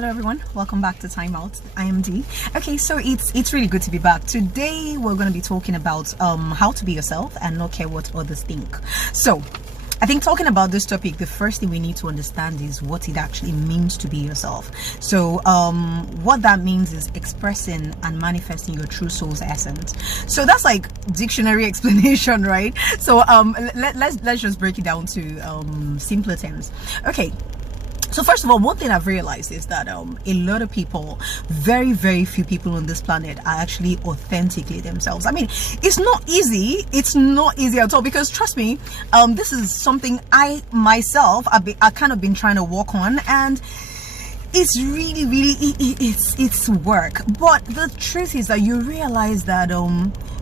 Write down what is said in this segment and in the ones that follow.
Hello everyone, welcome back to Time Out. I am Dee. Okay, so it's really good to be back. Today we're going to be talking about how to be yourself and not care what others think. So I think talking about this topic, the first thing we need to understand is what it actually means to be yourself. So what that means is expressing and manifesting your true soul's essence. So that's like dictionary explanation, right? So let's just break it down to simpler terms. Okay. So first of all, one thing I've realized is that a lot of people, very few people on this planet are actually authentically themselves. I mean, it's not easy. It's not easy at all, because trust me, this is something I myself I kind of been trying to work on, and it's really it's work. But the truth is that you realize that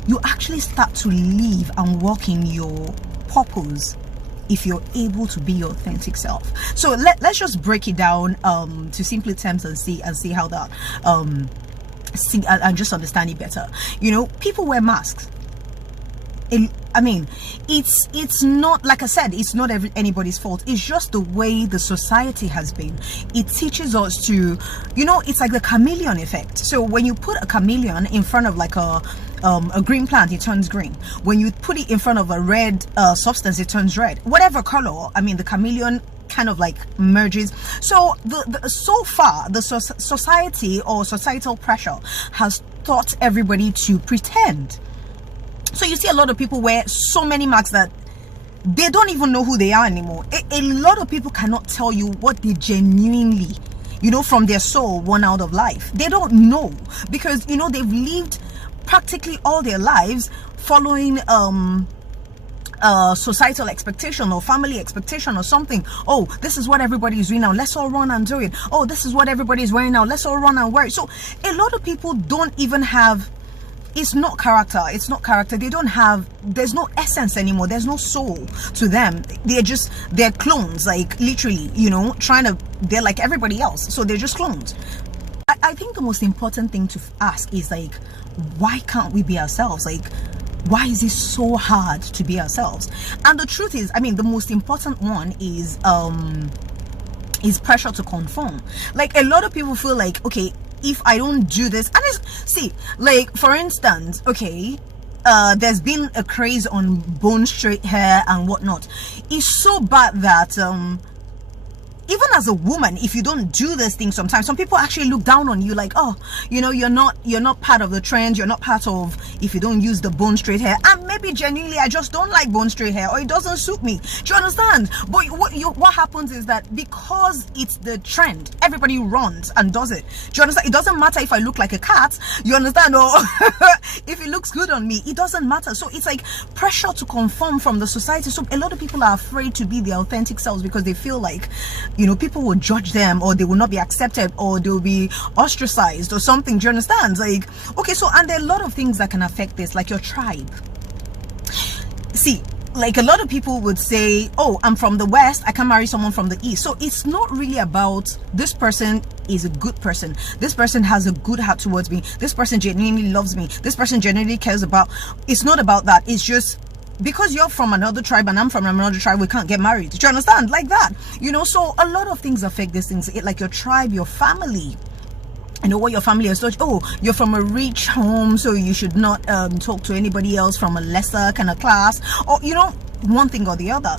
you actually start to live and walk in your purpose if you're able to be your authentic self. So let's just break it down to simpler terms and see how that and just understand it better. You know, people wear masks. I mean, it's not, like I said, it's not anybody's fault. It's just the way the society has been. It teaches us to, you know, it's like the chameleon effect. So when you put a chameleon in front of like a green plant, it turns green. When you put it in front of a red substance, it turns red. Whatever color, I mean, the chameleon kind of like merges. So so far the society or societal pressure has taught everybody to pretend. So you see a lot of people wear so many masks that they don't even know who they are anymore. A lot of people cannot tell you what they genuinely, you know, from their soul want out of life. They don't know, because, you know, they've lived practically all their lives following societal expectation or family expectation or something. Oh, this is what everybody is doing now, let's all run and do it. Oh, this is what everybody is wearing now, let's all run and wear it. So a lot of people don't even have, it's not character. They don't have, there's no essence anymore. There's no soul to them. They're clones, like literally, you know, they're like everybody else. So they're just clones. I think the most important thing to ask is like, why can't we be ourselves? Like, why is it so hard to be ourselves? And the truth is, I mean, the most important one is pressure to conform. Like, a lot of people feel like, okay, if I don't do this, and see, like, for instance, okay, there's been a craze on bone straight hair and whatnot. It's so bad that even as a woman, if you don't do this thing, sometimes some people actually look down on you, like, oh, you know, you're not part of the trend, you're not part of, if you don't use the bone straight hair. And maybe genuinely I just don't like bone straight hair, or it doesn't suit me. Do you understand? But what happens is that because it's the trend, everybody runs and does it. Do you understand? It doesn't matter if I look like a cat, you understand, or if it looks good on me, it doesn't matter. So it's like pressure to conform from the society. So a lot of people are afraid to be their authentic selves because they feel like, you know, people will judge them, or they will not be accepted, or they'll be ostracized or something. Do you understand? Like, okay, so, and there are a lot of things that can affect this, like your tribe. See, like, a lot of people would say, oh, I'm from the West, I can marry someone from the East. So it's not really about this person is a good person, this person has a good heart towards me, this person genuinely loves me, this person genuinely cares about. It's not about that. It's just because you're from another tribe and I'm from another tribe, we can't get married. Do you understand? Like that, you know. So a lot of things affect these things, like your tribe, your family. You know what your family has taught. Oh, you're from a rich home, so you should not talk to anybody else from a lesser kind of class, or, you know, one thing or the other.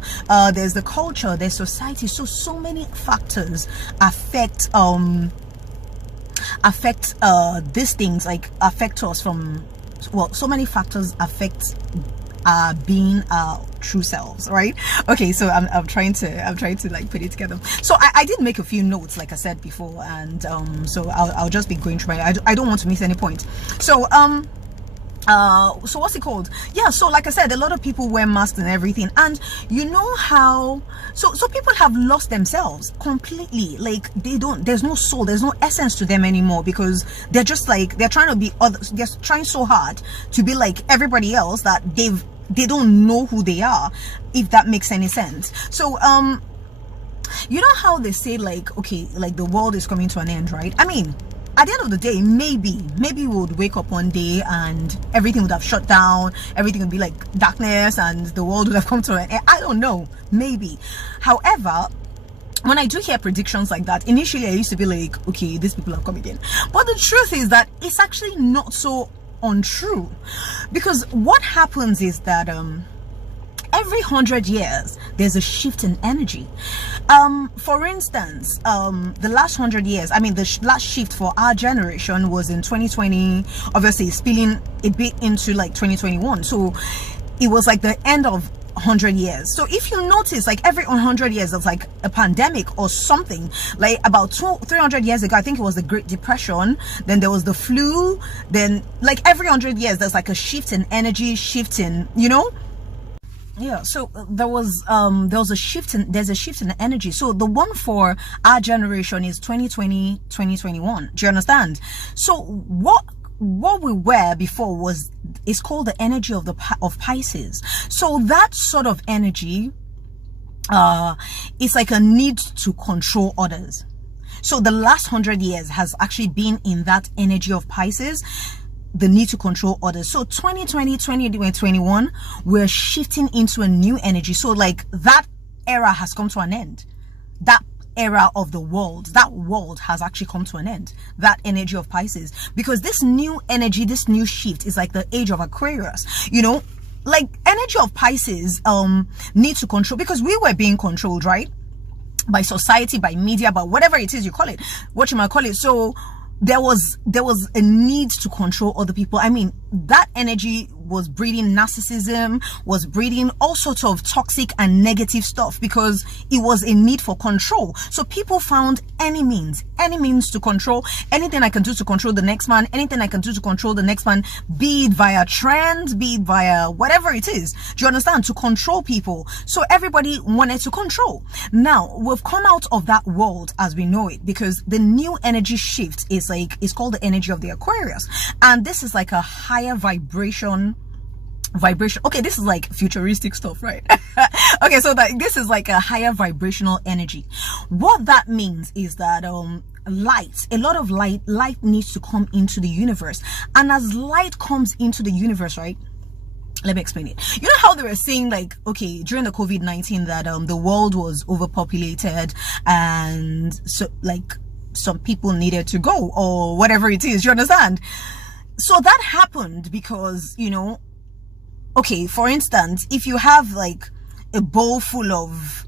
There's the culture, there's society. So many factors affect these things, like affect us from, well, so many factors affect being our true selves, right? Okay, so I'm trying to like put it together. So I did make a few notes, like I said before, and so I'll just be going through I don't want to miss any point. So so what's it called? Yeah, so like I said, a lot of people wear masks and everything, and you know how so people have lost themselves completely. Like, there's no soul, there's no essence to them anymore, because they're just like, they're trying to be others, they're trying so hard to be like everybody else that they don't know who they are, if that makes any sense. So you know how they say, like, okay, like the world is coming to an end, right? I mean, at the end of the day, maybe we would wake up one day and everything would have shut down, everything would be like darkness, and the world would have come to an end. I don't know, maybe. However, when I do hear predictions like that, initially I used to be like, okay, these people are coming in. But the truth is that it's actually not so untrue, because what happens is that every 100 years there's a shift in energy. For instance, the last 100 years, I mean the last shift for our generation was in 2020, obviously spilling a bit into like 2021, so it was like the end of 100 years. So if you notice, like every 100 years there's like a pandemic or something. Like about 300 years ago, I think it was the Great Depression, then there was the flu, then like every 100 years there's like a shift in energy, shift in, you know. Yeah, so there was a shift in, there's a shift in the energy. So the one for our generation is 2020, 2021. Do you understand? So what we were before is called the energy of Pisces. So that sort of energy is like a need to control others. So the last 100 years has actually been in that energy of Pisces, the need to control others. So 2020, 2021, we're shifting into a new energy. So like that era has come to an end. That era of the world, that world has actually come to an end, that energy of Pisces, because this new energy, this new shift is like the age of Aquarius, you know. Like energy of Pisces need to control, because we were being controlled, right, by society, by media, by whatever it is you call it, what you might call it. So there was a need to control other people. I mean, that energy was breeding narcissism, was breeding all sorts of toxic and negative stuff, because it was a need for control. So people found any means to control. Anything I can do to control the next man, anything I can do to control the next man, be it via trends, be it via whatever it is. Do you understand? To control people. So everybody wanted to control. Now we've come out of that world as we know it, because the new energy shift is called the energy of the Aquarius, and this is like a higher vibration. Okay, this is like futuristic stuff, right? Okay, so this is like a higher vibrational energy. What that means is that a lot of light needs to come into the universe, and as light comes into the universe, right, let me explain it. You know how they were saying, like, okay, during the COVID-19 that the world was overpopulated, and so like some people needed to go or whatever it is, you understand? So that happened because, you know, okay, for instance, if you have like a bowl full of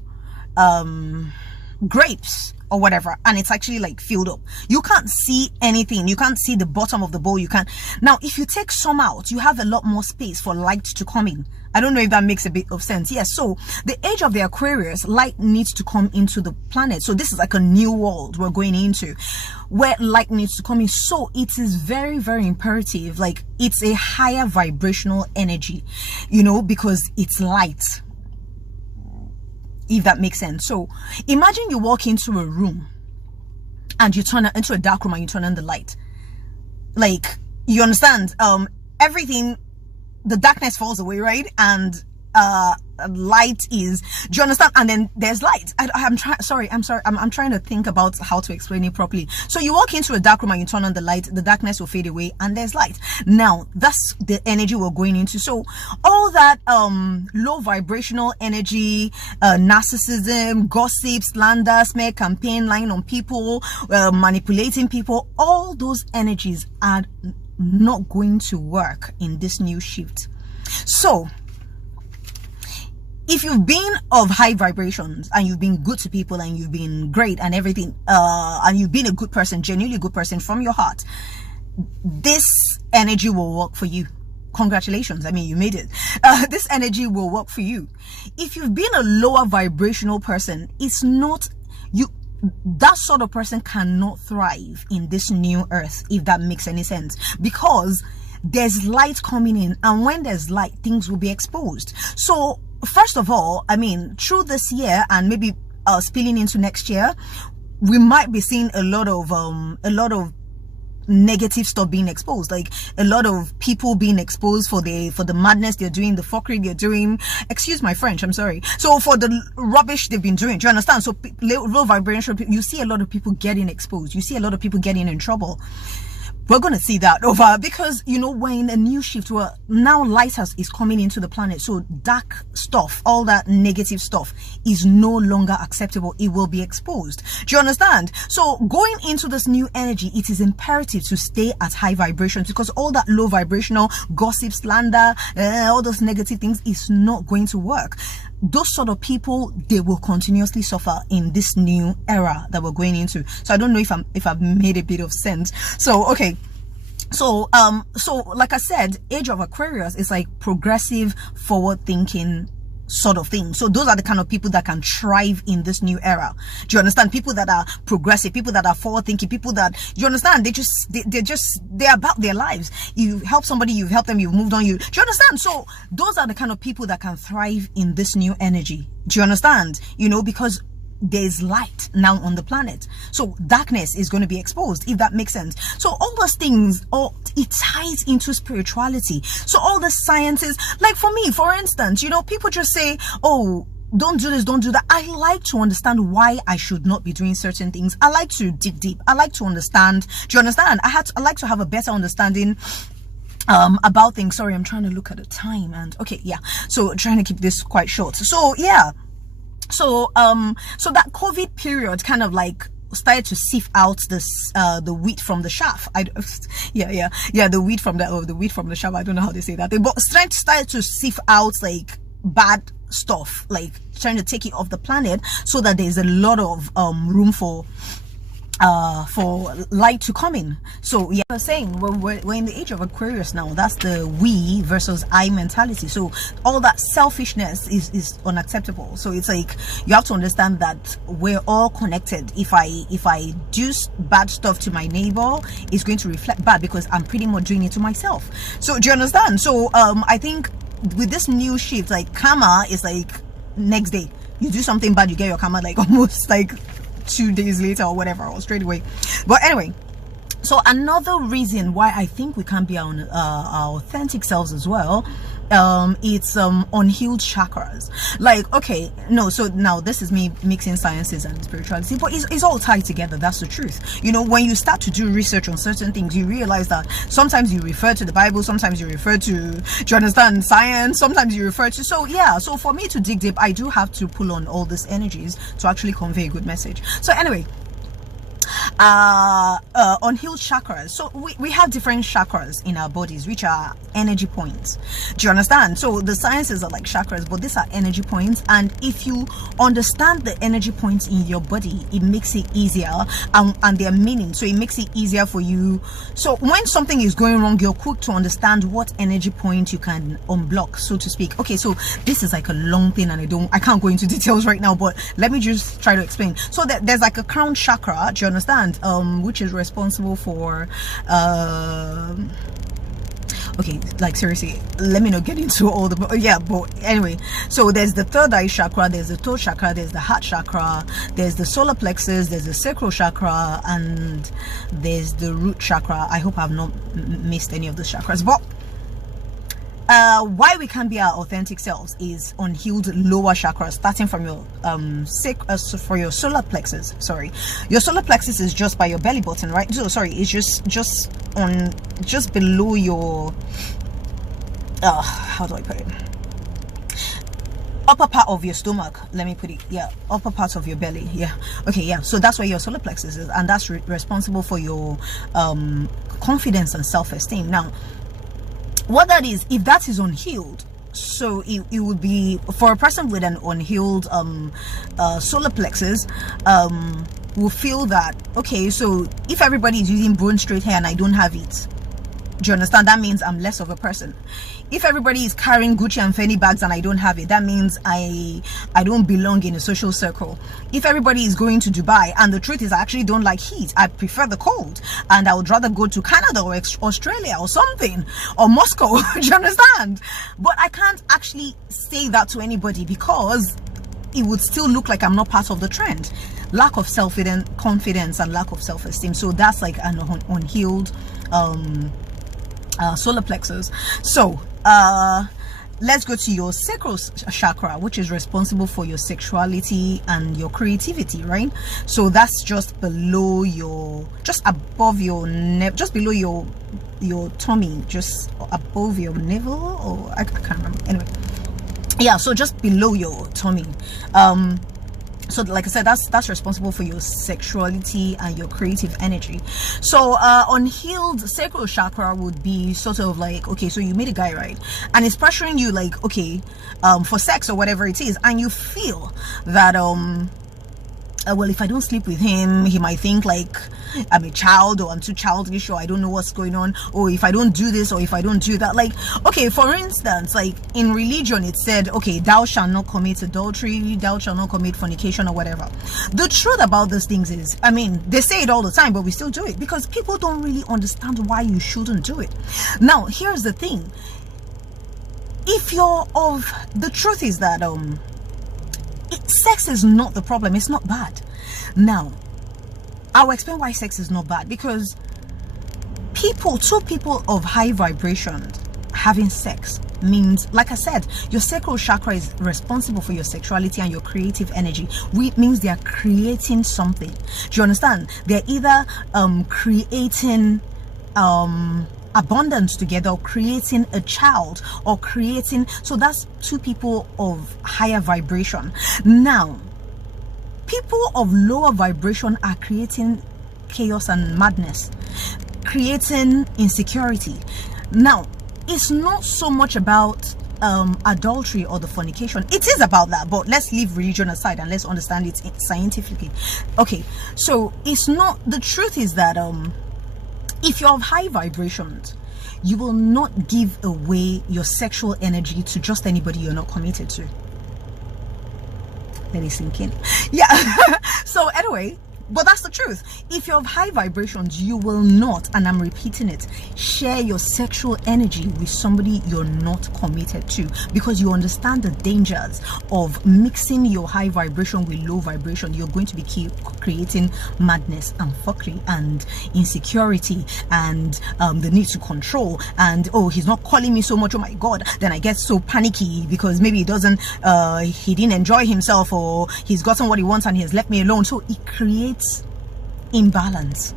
grapes or whatever, and it's actually like filled up, you can't see anything, you can't see the bottom of the bowl, you can't. Now if you take some out, you have a lot more space for light to come in. I don't know if that makes a bit of sense. Yes, so the age of the Aquarius, light needs to come into the planet. So this is like a new world we're going into, where light needs to come in. So it is very, very imperative, like it's a higher vibrational energy, you know, because it's light, if that makes sense. So imagine you walk into a room and you turn into a dark room and you turn on the light. Like, you understand, everything, the darkness falls away, right? And light is, do you understand? And then there's light. I'm trying to think about how to explain it properly. So you walk into a dark room and you turn on the light, the darkness will fade away and there's light. Now that's the energy we're going into. So all that low vibrational energy, narcissism, gossip, slander, smear campaign, lying on people, manipulating people, all those energies are not going to work in this new shift. So if you've been of high vibrations and you've been good to people and you've been great and everything, and you've been a good person, genuinely good person from your heart, this energy will work for you. Congratulations, I mean, you made it. This energy will work for you. If you've been a lower vibrational person, it's not you. That sort of person cannot thrive in this new earth, if that makes any sense, because there's light coming in, and when there's light, things will be exposed. So first of all, I mean, through this year and maybe spilling into next year, we might be seeing a lot of negative stuff being exposed, like a lot of people being exposed for the madness they're doing, the fuckery they're doing, excuse my French, I'm sorry, so for the rubbish they've been doing. Do you understand? So low vibration, you see a lot of people getting exposed, you see a lot of people getting in trouble. we're going to see that over, because you know, when a new shift, where now light is coming into the planet, so dark stuff, all that negative stuff is no longer acceptable. It will be exposed. Do you understand? So going into this new energy, it is imperative to stay at high vibrations, because all that low vibrational gossip, slander, all those negative things is not going to work. Those sort of people, they will continuously suffer in this new era that we're going into. So I don't know if I've made a bit of sense. So okay, so like I said, age of Aquarius is like progressive, forward thinking sort of thing. So those are the kind of people that can thrive in this new era. Do you understand? People that are progressive, people that are forward thinking, people that, do you understand, they're about their lives. You help somebody, you've helped them, you've moved on. Do you understand? So those are the kind of people that can thrive in this new energy. Do you understand? You know, because there's light now on the planet, so darkness is going to be exposed, if that makes sense. So all those things, it ties into spirituality. So all the sciences, like for me, for instance, you know, people just say, oh, don't do this, don't do that. I like to understand why I should not be doing certain things. I like to dig deep. I like to understand. Do you understand? I like to have a better understanding about things. Sorry, I'm trying to look at the time, and okay, yeah, so trying to keep this quite short. So yeah, so that COVID period kind of like started to sift out this the wheat from the chaff. The wheat from the chaff. I don't know how they say that. But started to sift out like bad stuff, like trying to take it off the planet, so that there's a lot of room for light to come in. So yeah, I was saying we're in the age of Aquarius now. That's the we versus I mentality. So all that selfishness is unacceptable. So it's like, you have to understand that we're all connected. If I do bad stuff to my neighbor, it's going to reflect bad, because I'm pretty much doing it to myself. So do you understand? So I think with this new shift, like karma is like next day. You do something bad, you get your karma like almost like 2 days later or whatever, or straight away. But anyway, so another reason why I think we can't be our authentic selves as well, it's unhealed chakras. Like, okay, no, so now this is me mixing sciences and spirituality, but it's all tied together. That's the truth. You know, when you start to do research on certain things, you realize that sometimes you refer to the Bible, sometimes you refer to, do you understand, science, sometimes you refer to, so yeah, so for me to dig deep, I do have to pull on all these energies to actually convey a good message. So anyway, unhealed chakras. So we have different chakras in our bodies, which are energy points. Do you understand? So the sciences are like chakras, but these are energy points, and if you understand the energy points in your body, it makes it easier, and their meaning, so it makes it easier for you. So when something is going wrong, you're quick to understand what energy point you can unblock, so to speak. Okay, so this is like a long thing, and I can't go into details right now, but let me just try to explain. So there's like a crown chakra, do you understand, which is responsible for okay, like seriously, let me not get into all the, yeah, but anyway, so there's the third eye chakra, there's the throat chakra, there's the heart chakra, there's the solar plexus, there's the sacral chakra, and there's the root chakra. I hope I've not missed any of the chakras. But why we can't be our authentic selves is unhealed lower chakras, starting from your for your solar plexus. Sorry, your solar plexus is just by your belly button, right? So sorry, it's just below your how do I put it, upper part of your stomach, let me put it, yeah, upper part of your belly, yeah, okay, yeah, so that's where your solar plexus is, and that's responsible for your confidence and self-esteem. Now what that is, if that is unhealed, so it would be, for a person with an unhealed solar plexus, will feel that, okay, so if everybody is using bone straight hair and I don't have it, do you understand, that means I'm less of a person. If everybody is carrying Gucci and Fendi bags and I don't have it, that means I don't belong in a social circle. If everybody is going to Dubai, and the truth is I actually don't like heat, I prefer the cold, and I would rather go to Canada or Australia or something, or Moscow, do you understand? But I can't actually say that to anybody, because it would still look like I'm not part of the trend. Lack of self-confidence and lack of self-esteem. So that's like an unhealed solar plexus. So let's go to your sacral chakra, which is responsible for your sexuality and your creativity, right? So that's just below your, just above your neck, just below your tummy, just above your navel, or I can't remember. Anyway, yeah, so just below your tummy. So like I said, that's responsible for your sexuality and your creative energy. So unhealed sacral chakra would be sort of like, okay, so you meet a guy, right, and it's pressuring you like, okay, for sex or whatever it is, and you feel that well, if I don't sleep with him, he might think like I'm a child, or I'm too childish, or I don't know what's going on, or if I don't do this, or if I don't do that. Like, okay, for instance, like in religion it said, okay, thou shalt not commit adultery, thou shalt not commit fornication, or whatever. The truth about these things is, I mean, they say it all the time, but we still do it because people don't really understand why you shouldn't do it. Now here's the thing, if you're of, the truth is that sex is not the problem, it's not bad. Now I'll explain why sex is not bad, because two people of high vibration having sex means, like I said, your sacral chakra is responsible for your sexuality and your creative energy, which means they are creating something. Do you understand? They're either creating abundance together, or creating a child, or creating, so that's two people of higher vibration. Now people of lower vibration are creating chaos and madness, creating insecurity. Now it's not so much about adultery or the fornication. It is about that, but let's leave religion aside and let's understand it scientifically. Okay, so it's not, the truth is that if you're of high vibrations, you will not give away your sexual energy to just anybody you're not committed to. Let it sink in. Yeah. So anyway, but that's the truth. If you're of high vibrations, you will not, and I'm repeating it, share your sexual energy with somebody you're not committed to, because you understand the dangers of mixing your high vibration with low vibration. You're going to be creating madness and fuckery and insecurity and the need to control, and oh, he's not calling me so much, oh my god, then I get so panicky because maybe he didn't enjoy himself, or he's gotten what he wants and he has left me alone. So it creates imbalance.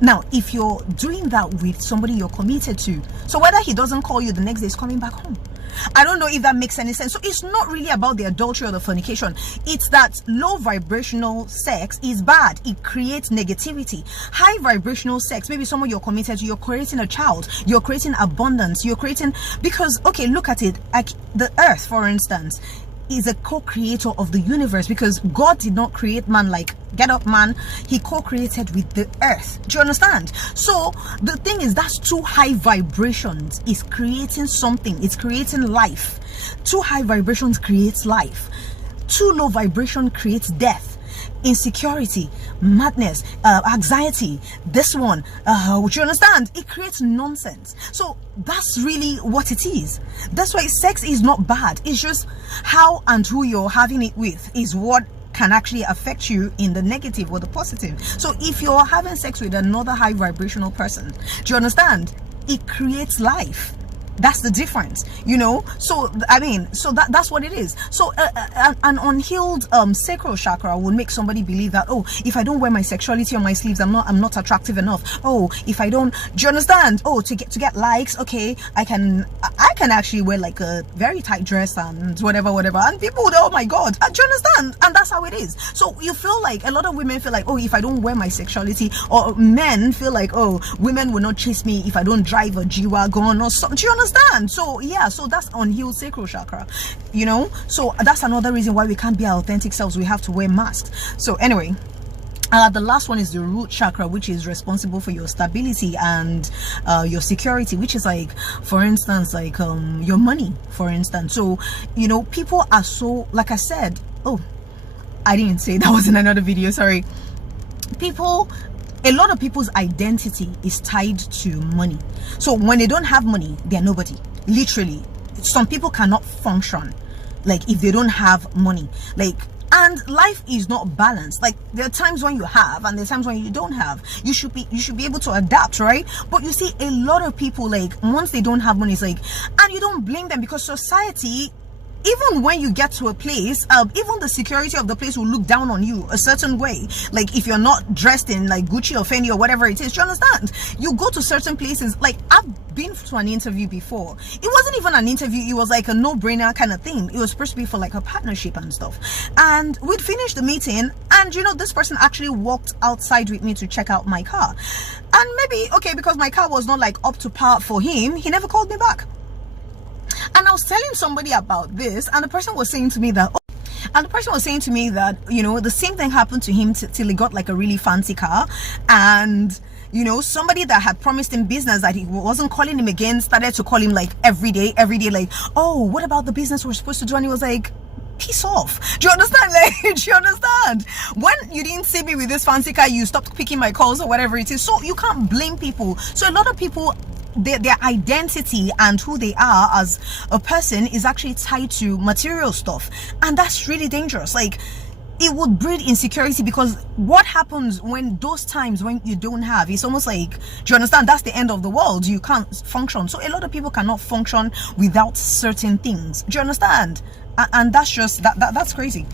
Now if you're doing that with somebody you're committed to, so whether he doesn't call you the next day, he's coming back home. I don't know if that makes any sense. So it's not really about the adultery or the fornication. It's that low vibrational sex is bad. It creates negativity. High vibrational sex, maybe someone you're committed to, you're creating a child, you're creating abundance, you're creating, because okay, look at it, like the earth, for instance, is a co-creator of the universe, because God did not create man like, get up man, he co-created with the earth. Do you understand? So the thing is, that's two high vibrations is creating something, it's creating life. Two high vibrations creates life, two low vibration creates death, insecurity, madness, anxiety. This one, would you understand? It creates nonsense. So that's really what it is. That's why sex is not bad. It's just how and who you're having it with is what can actually affect you in the negative or the positive. So if you're having sex with another high vibrational person, do you understand? It creates life. That's the difference, you know. So I mean, so that's what it is. So an unhealed sacral chakra would make somebody believe that, oh, if I don't wear my sexuality on my sleeves, I'm not attractive enough. Oh, if I don't, do you understand? Oh, to get likes, okay, I can actually wear like a very tight dress and whatever, and people would, oh my god, do you understand? And that's how it is. So you feel like, a lot of women feel like, oh, if I don't wear my sexuality, or men feel like, oh, women will not chase me if I don't drive a G-Wagon or something. Do you understand? So yeah, so that's unhealed sacral chakra, you know. So that's another reason why we can't be our authentic selves. We have to wear masks. So anyway, the last one is the root chakra, which is responsible for your stability and your security, which is like, for instance, like your money, for instance. So you know, people are so, like I said, oh, I didn't say, that was in another video, sorry. A lot of people's identity is tied to money. So when they don't have money, they're nobody. Literally, some people cannot function like if they don't have money. Like And life is not balanced. Like, there are times when you have and there are times when you don't have. You should be able to adapt, right? But you see, a lot of people, like, once they don't have money, it's like, and you don't blame them, because society, even when you get to a place, even the security of the place will look down on you a certain way. Like, if you're not dressed in like Gucci or Fendi or whatever it is, do you understand? You go to certain places. Like, I've been to an interview before. It wasn't even an interview, it was like a no-brainer kind of thing. It was supposed to be for like a partnership and stuff. And we'd finished the meeting, and you know, this person actually walked outside with me to check out my car. And maybe, okay, because my car was not like up to par for him, he never called me back. And I was telling somebody about this, and the person was saying to me that, you know, the same thing happened to him till he got like a really fancy car. And you know, somebody that had promised him business that he wasn't calling him again started to call him like every day, like, oh, what about the business we're supposed to do? And he was like, piss off. Do you understand? Like, do you understand? When you didn't see me with this fancy car, you stopped picking my calls or whatever it is. So you can't blame people. So a lot of people, their identity and who they are as a person is actually tied to material stuff, and that's really dangerous. Like, it would breed insecurity, because what happens when those times when you don't have, it's almost like, do you understand, that's the end of the world. You can't function. So a lot of people cannot function without certain things. Do you understand? And that's just that's crazy.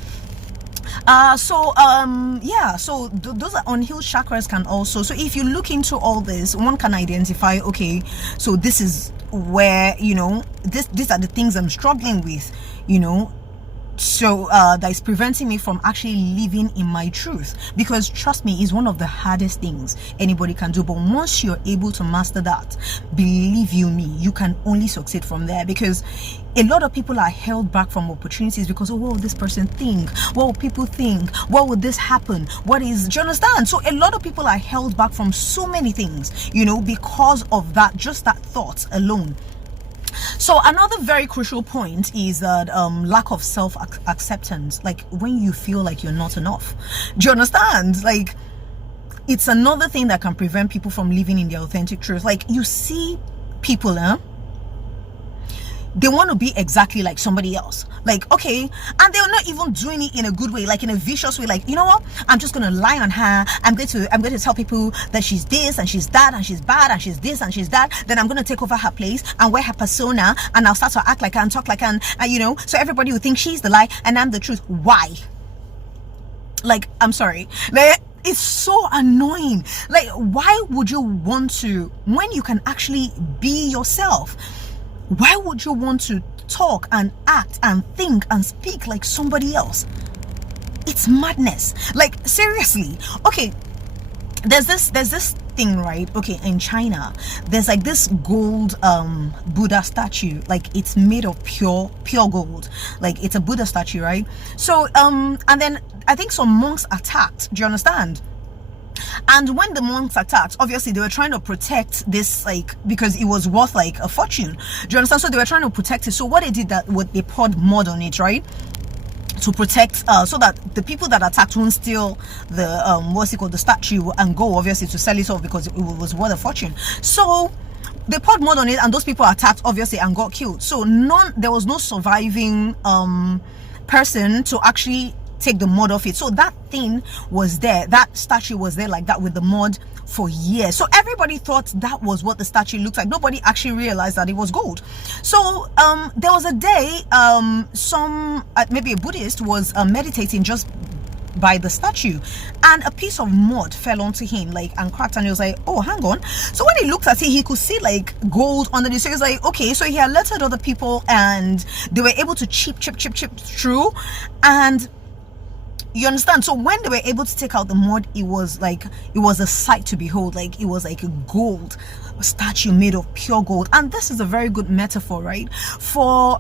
So those are unhealed chakras can also, so if you look into all this, one can identify, okay, so this is where, you know, these are the things I'm struggling with, you know, so that is preventing me from actually living in my truth. Because trust me, it's one of the hardest things anybody can do, but once you're able to master that, believe you me, you can only succeed from there. Because a lot of people are held back from opportunities because, oh, what will this person think? What will people think? What would this happen? What is, do you understand? So a lot of people are held back from so many things, you know, because of that, just that thought alone. So another very crucial point is that lack of self-acceptance. Like, when you feel like you're not enough. Do you understand? Like, it's another thing that can prevent people from living in their authentic truth. Like, you see people, they want to be exactly like somebody else. Like, okay, and they're not even doing it in a good way, like in a vicious way. Like, you know what? I'm just gonna lie on her. I'm going to tell people that she's this and she's that and she's bad and she's this and she's that. Then I'm gonna take over her place and wear her persona, and I'll start to act like her and talk like her, and you know, so everybody will think she's the lie and I'm the truth. Why? Like, I'm sorry. Like, it's so annoying. Like, why would you want to, when you can actually be yourself? Why would you want to talk and act and think and speak like somebody else? It's madness. Like, seriously. Okay, there's this thing, right? Okay, in China, there's like this gold Buddha statue. Like, it's made of pure gold. Like, it's a Buddha statue, right? So and then I think some monks attacked. Do you understand? And when the monks attacked, obviously they were trying to protect this, like, because it was worth like a fortune. Do you understand? So they were trying to protect it. So what they did, they poured mud on it, right, to protect, so that the people that attacked won't steal the the statue and go obviously to sell it off, because it was worth a fortune. So they poured mud on it, and those people attacked obviously and got killed. So there was no surviving person to actually take the mud off it. So that thing was there, that statue was there like that with the mud for years. So everybody thought that was what the statue looked like. Nobody actually realized that it was gold. So there was a day maybe a Buddhist was meditating just by the statue, and a piece of mud fell onto him, like, and cracked, and he was like, oh, hang on. So when he looked at it, he could see like gold under it. So he was like, okay. So he alerted other people, and they were able to chip through, and you understand? So when they were able to take out the mud, it was a sight to behold. Like, it was like a gold statue made of pure gold. And this is a very good metaphor, right, for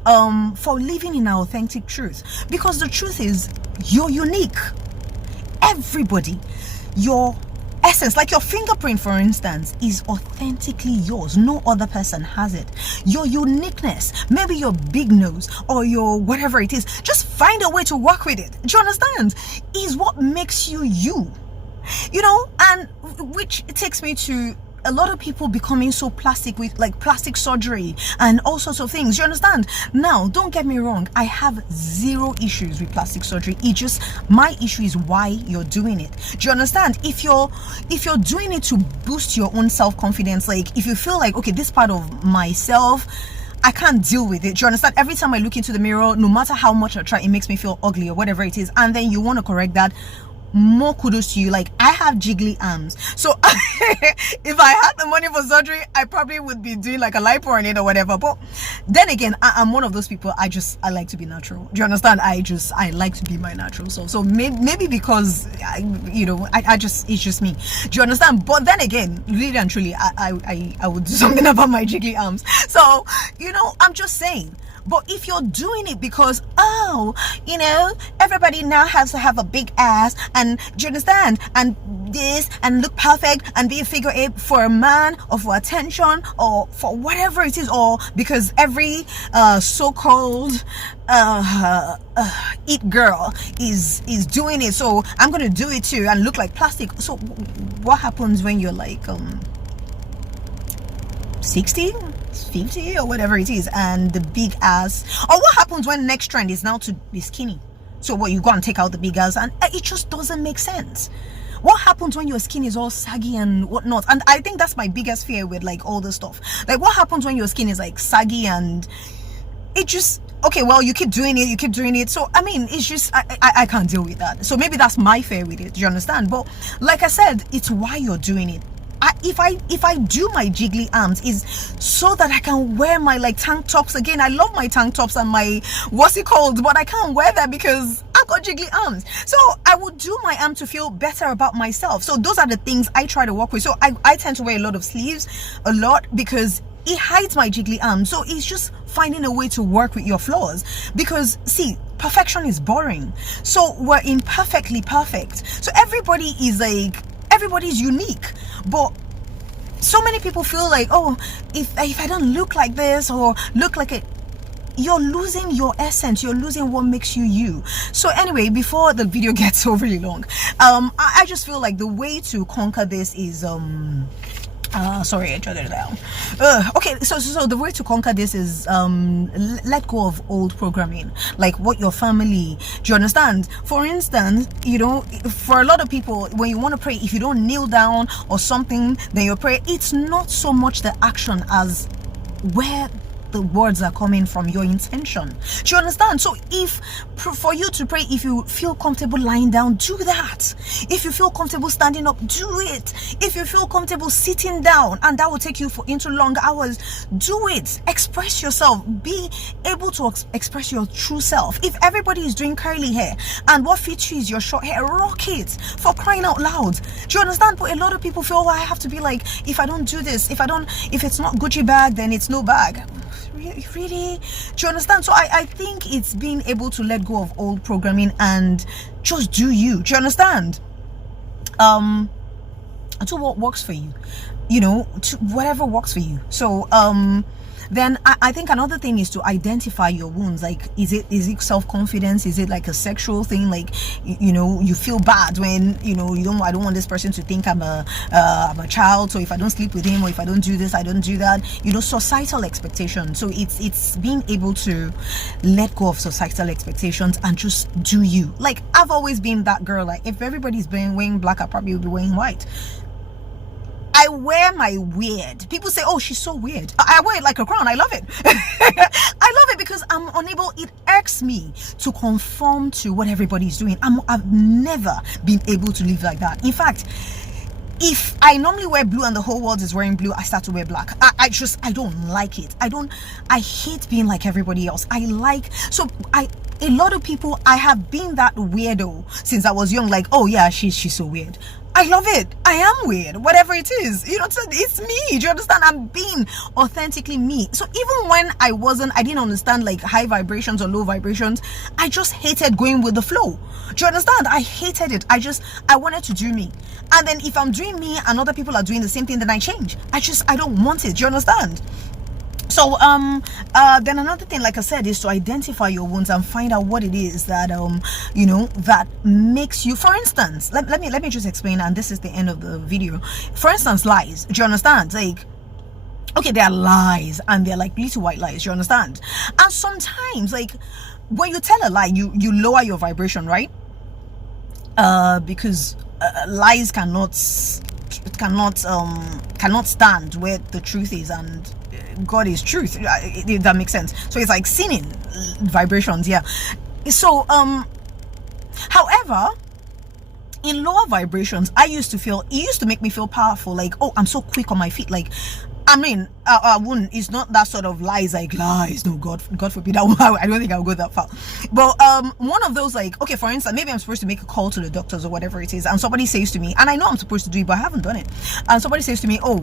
living in our authentic truth. Because the truth is, you're unique. Everybody, your essence, like your fingerprint, for instance, is authentically yours. No other person has it. Your uniqueness, maybe your big nose or your whatever it is, just find a way to work with it. Do you understand? Is what makes you you. You know, and which takes me to a lot of people becoming so plastic with like plastic surgery and all sorts of things. You understand? Now, don't get me wrong, I have zero issues with plastic surgery. It just, my issue is why you're doing it. Do you understand? If you're doing it to boost your own self-confidence, like if you feel like, okay, this part of myself, I can't deal with it. Do you understand? Every time I look into the mirror, no matter how much I try, it makes me feel ugly or whatever it is, and then you want to correct that, more kudos to you. Like, I have jiggly arms, so if I had the money for surgery, I probably would be doing like a lipo on it or whatever. But then again, I'm one of those people, I like to be natural. Do you understand? I like to be my natural self. So maybe because it's just me. Do you understand? But then again, really and truly, I would do something about my jiggly arms. So I'm just saying. But if you're doing it because, everybody now has to have a big ass, and do you understand? And this, and look perfect, and be a figure eight for a man, or for attention, or for whatever it is, or because every so-called it girl is doing it, so I'm gonna do it too and look like plastic. So what happens when you're like 60, 50 or whatever it is, and the big ass? Or what happens when next trend is now to be skinny? So what, you go and take out the big ass, and it just doesn't make sense. What happens when your skin is all saggy and whatnot? And I think that's my biggest fear with like all this stuff. Like, what happens when your skin is like saggy and it just, okay, well, you keep doing it. So I mean, it's just, I can't deal with that. So maybe that's my fear with it. Do you understand? But like I said, it's why you're doing it. If I do my jiggly arms, is so that I can wear my like tank tops again. I love my tank tops and my, what's it called, but I can't wear that because I've got jiggly arms. So I would do my arm to feel better about myself. So those are the things I try to work with. So I tend to wear a lot of sleeves, a lot, because it hides my jiggly arms. So it's just finding a way to work with your flaws, because see, perfection is boring. So we're imperfectly perfect. So everybody's unique. But so many people feel like, oh, if I don't look like this or look like it, you're losing your essence, you're losing what makes you you. So anyway, before the video gets so really long, I just feel like the way to conquer this is sorry, I jotted it down. Okay, so the way to conquer this is let go of old programming, like what your family, do you understand? For instance, for a lot of people, when you want to pray, if you don't kneel down or something, then you pray. It's not so much the action as where the words are coming from, your intention. Do you understand? So for you to pray, if you feel comfortable lying down, do that. If you feel comfortable standing up, do it. If you feel comfortable sitting down and that will take you into long hours, do it. Express yourself. Be able to express your true self. If everybody is doing curly hair and what fits you is your short hair, rock it, for crying out loud. Do you understand? But a lot of people feel, oh, I have to be like, if I don't do this, if it's not Gucci bag, then it's no bag. Really? Do you understand? So I think it's being able to let go of old programming and just do you. Do you understand? Do what works for you, to whatever works for you. So then I think another thing is to identify your wounds. Like, is it self-confidence? Is it like a sexual thing? Like, you feel bad when I don't want this person to think I'm a child, so if I don't sleep with him, or if I don't do this, I don't do that. Societal expectations. So it's being able to let go of societal expectations and just do you. Like, I've always been that girl. Like, if everybody's wearing black, I probably will be wearing white. I wear my weird. People say, oh, she's so weird. I wear it like a crown. I love it. I love it because I'm unable. It irks me to conform to what everybody's doing. I've never been able to live like that. In fact, if I normally wear blue and the whole world is wearing blue, I start to wear black. I don't like it. I hate being like everybody else. A lot of people, I have been that weirdo since I was young. Like, oh yeah, she's so weird. I love it. I am weird, whatever it is. It's me. Do you understand? I'm being authentically me. So even when I didn't understand like high vibrations or low vibrations, I just hated going with the flow. Do you understand? I hated it. I wanted to do me. And then if I'm doing me and other people are doing the same thing, then I change. I don't want it. Do you understand? So then another thing, like I said, is to identify your wounds and find out what it is that you know, that makes you. For instance, let me just explain, and this is the end of the video. For instance, lies. Do you understand? Like, okay, there are lies and they're like little white lies, you understand? And sometimes, like, when you tell a lie, you lower your vibration, right? Because lies cannot stand where the truth is, and God is truth, if that makes sense. So it's like sinning vibrations, yeah. So however, in lower vibrations, it used to make me feel powerful, like, oh, I'm so quick on my feet. Like, I mean, I wouldn't, it's not that sort of lies, like lies, no, God forbid, I don't think I'll go that far. But one of those, like, okay, for instance, maybe I'm supposed to make a call to the doctors or whatever it is, and somebody says to me, and I know I'm supposed to do it, but I haven't done it, and somebody says to me, oh,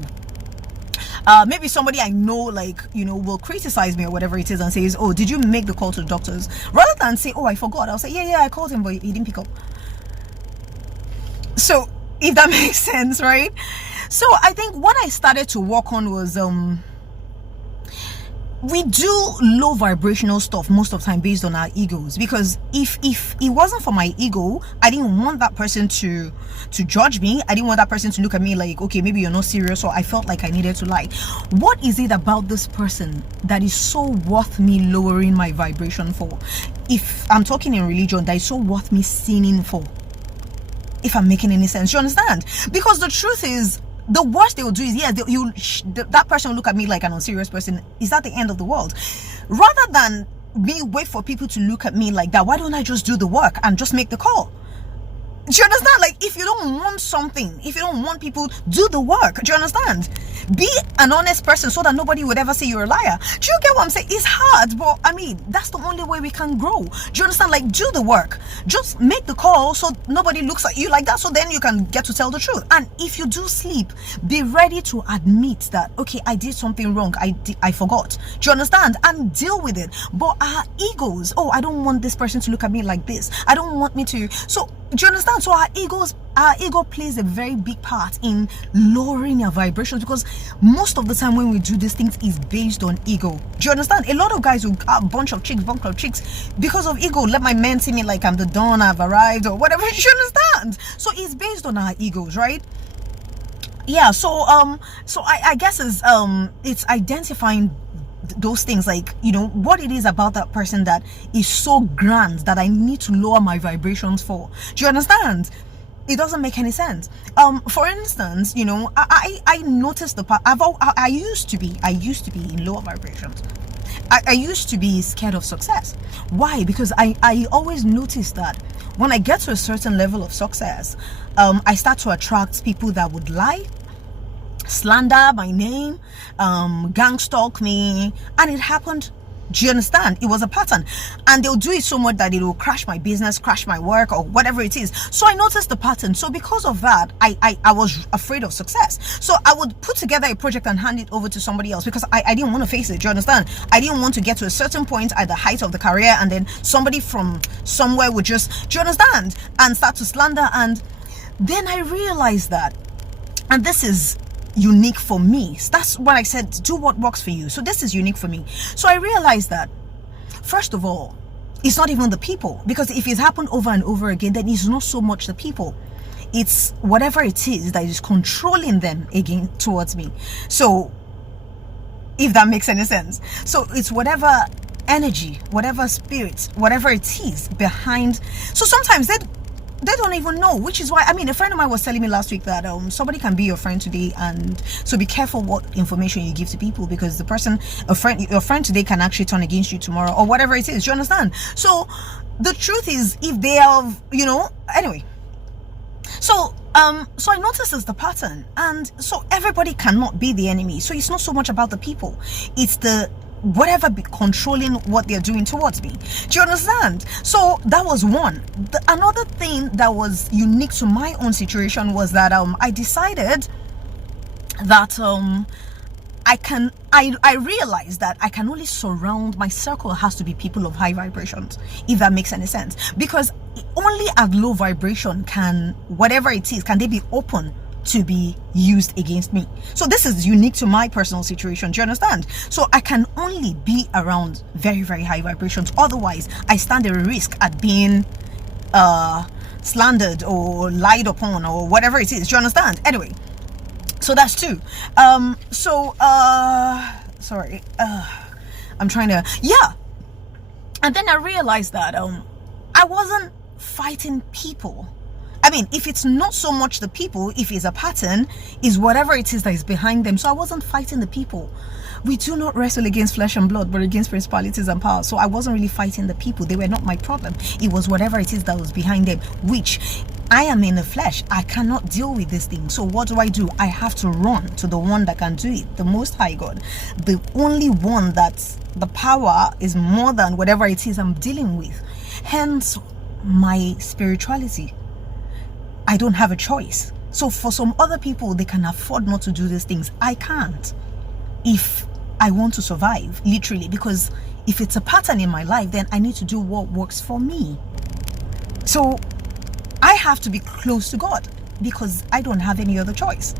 maybe somebody I know, like, you know, will criticize me or whatever it is and says, oh, did you make the call to the doctors? Rather than say, oh, I forgot, I'll say, yeah, I called him, but he didn't pick up. So, if that makes sense, right? So I think what I started to work on was we do low vibrational stuff most of the time based on our egos, because if it wasn't for my ego, I didn't want that person to judge me. I didn't want that person to look at me like, okay, maybe you're not serious, or I felt like I needed to lie. What is it about this person that is so worth me lowering my vibration for? If I'm talking in religion, that is so worth me sinning for, if I'm making any sense. You understand? Because the truth is, the worst they will do is, yeah, that person will look at me like an unserious person. Is that the end of the world? Rather than me wait for people to look at me like that, why don't I just do the work and just make the call? Do you understand? Like, if you don't want something, if you don't want people, do the work. Do you understand? Be an honest person so that nobody would ever say you're a liar. Do you get what I'm saying? It's hard, but I mean, that's the only way we can grow. Do you understand? Like, do the work. Just make the call so nobody looks at you like that, so then you can get to tell the truth. And if you do sleep, be ready to admit that, okay, I did something wrong. I forgot. Do you understand? And deal with it. But our egos, oh, I don't want this person to look at me like this. I don't want me to. So, do you understand? So our ego plays a very big part in lowering our vibrations, because most of the time when we do these things is based on ego. Do you understand? A lot of guys will a bunch of chicks because of ego. Let my man see me like I'm the dawn, I've arrived, or whatever. Do you understand? So it's based on our egos, right? Yeah. So I guess it's identifying those things, like, you know, what it is about that person that is so grand that I need to lower my vibrations for. Do you understand? It doesn't make any sense. For instance, you know, I noticed the part. I used to be in lower vibrations. I used to be scared of success. Why? Because I always noticed that when I get to a certain level of success, I start to attract people that would lie, slander my name, gang stalk me, and it happened. Do you understand? It was a pattern, and they'll do it so much that it will crash my business, crash my work, or whatever it is. So I noticed the pattern. So because of that, I was afraid of success. So I would put together a project and hand it over to somebody else, because I didn't want to face it. Do you understand? I didn't want to get to a certain point at the height of the career and then somebody from somewhere would just, do you understand, and start to slander. And then I realized that, and this is unique for me. That's what I said, do what works for you. So this is unique for me. So I realized that, first of all, it's not even the people, because if it's happened over and over again, then it's not so much the people, it's whatever it is that is controlling them again towards me. So if that makes any sense. So it's whatever energy, whatever spirit, whatever it is behind. So sometimes they don't even know, which is why, I mean, a friend of mine was telling me last week that somebody can be your friend today, and so be careful what information you give to people, because the person, your friend today can actually turn against you tomorrow, or whatever it is. Do you understand? So the truth is, if they have, you know, anyway. So I noticed it's the pattern, and so everybody cannot be the enemy. So it's not so much about the people, it's the whatever be controlling what they're doing towards me. Do you understand? So that was one. Another thing that was unique to my own situation was that I decided that I realized that I can only surround, my circle has to be people of high vibrations, if that makes any sense. Because only at low vibration can, whatever it is, can they be open to be used against me. So this is unique to my personal situation. Do you understand? So I can only be around very, very high vibrations. Otherwise, I stand a risk at being slandered or lied upon or whatever it is. Do you understand? Anyway, so that's two. Sorry. I'm trying to, yeah. And then I realized that I wasn't fighting people. I mean, if it's not so much the people, if it's a pattern, is whatever it is that is behind them. So I wasn't fighting the people. We do not wrestle against flesh and blood, but against principalities and powers. So I wasn't really fighting the people. They were not my problem. It was whatever it is that was behind them, which I am in the flesh. I cannot deal with this thing. So what do? I have to run to the one that can do it, the Most High God, the only one that the power is more than whatever it is I'm dealing with. Hence my spirituality. I don't have a choice. So for some other people, they can afford not to do these things. I can't. If I want to survive, literally, because if it's a pattern in my life, then I need to do what works for me. So I have to be close to God because I don't have any other choice.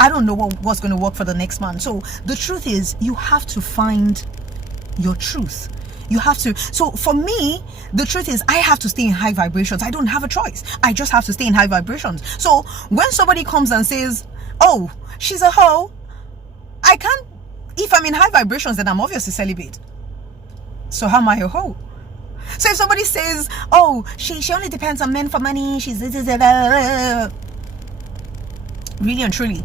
I don't know what's going to work for the next man. So the truth is, you have to find your truth. You have to. So for me, the truth is, I have to stay in high vibrations. I don't have a choice. I just have to stay in high vibrations. So when somebody comes and says, oh, she's a hoe, I can't. If I'm in high vibrations, then I'm obviously celibate. So how am I a hoe? So if somebody says, oh, she only depends on men for money, she's really and truly.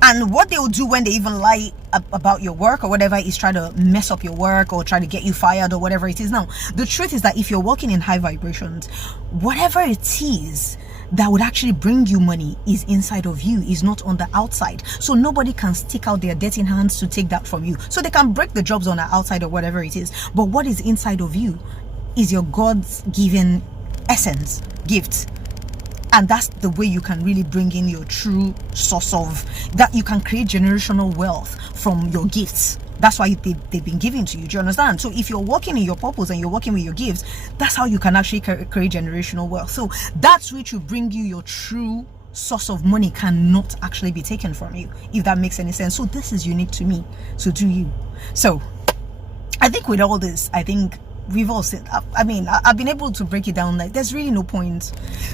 And what they'll do when they even lie about your work or whatever is try to mess up your work or try to get you fired or whatever it is. Now, the truth is that if you're working in high vibrations, whatever it is that would actually bring you money is inside of you, is not on the outside. So nobody can stick out their dirty hands to take that from you. So they can break the jobs on the outside or whatever it is. But what is inside of you is your God's given essence, gift. And that's the way you can really bring in your true source of that. You can create generational wealth from your gifts. That's why they've been given to you. Do you understand? So if you're working in your purpose and you're working with your gifts, that's how you can actually create generational wealth. So that's which will bring you your true source of money, cannot actually be taken from you, if that makes any sense. So this is unique to me. So do you. So I think with all this, I think we've all seen, I mean, I've been able to break it down. Like, there's really no point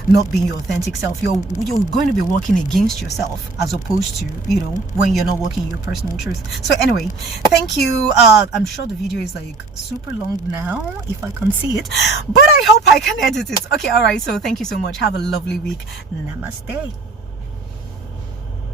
not being your authentic self. You're going to be working against yourself, as opposed to, you know, when you're not working your personal truth. So anyway, thank you. I'm sure the video is like super long now, if I can see it, but I hope I can edit it. Okay, all right, so thank you so much. Have a lovely week. Namaste.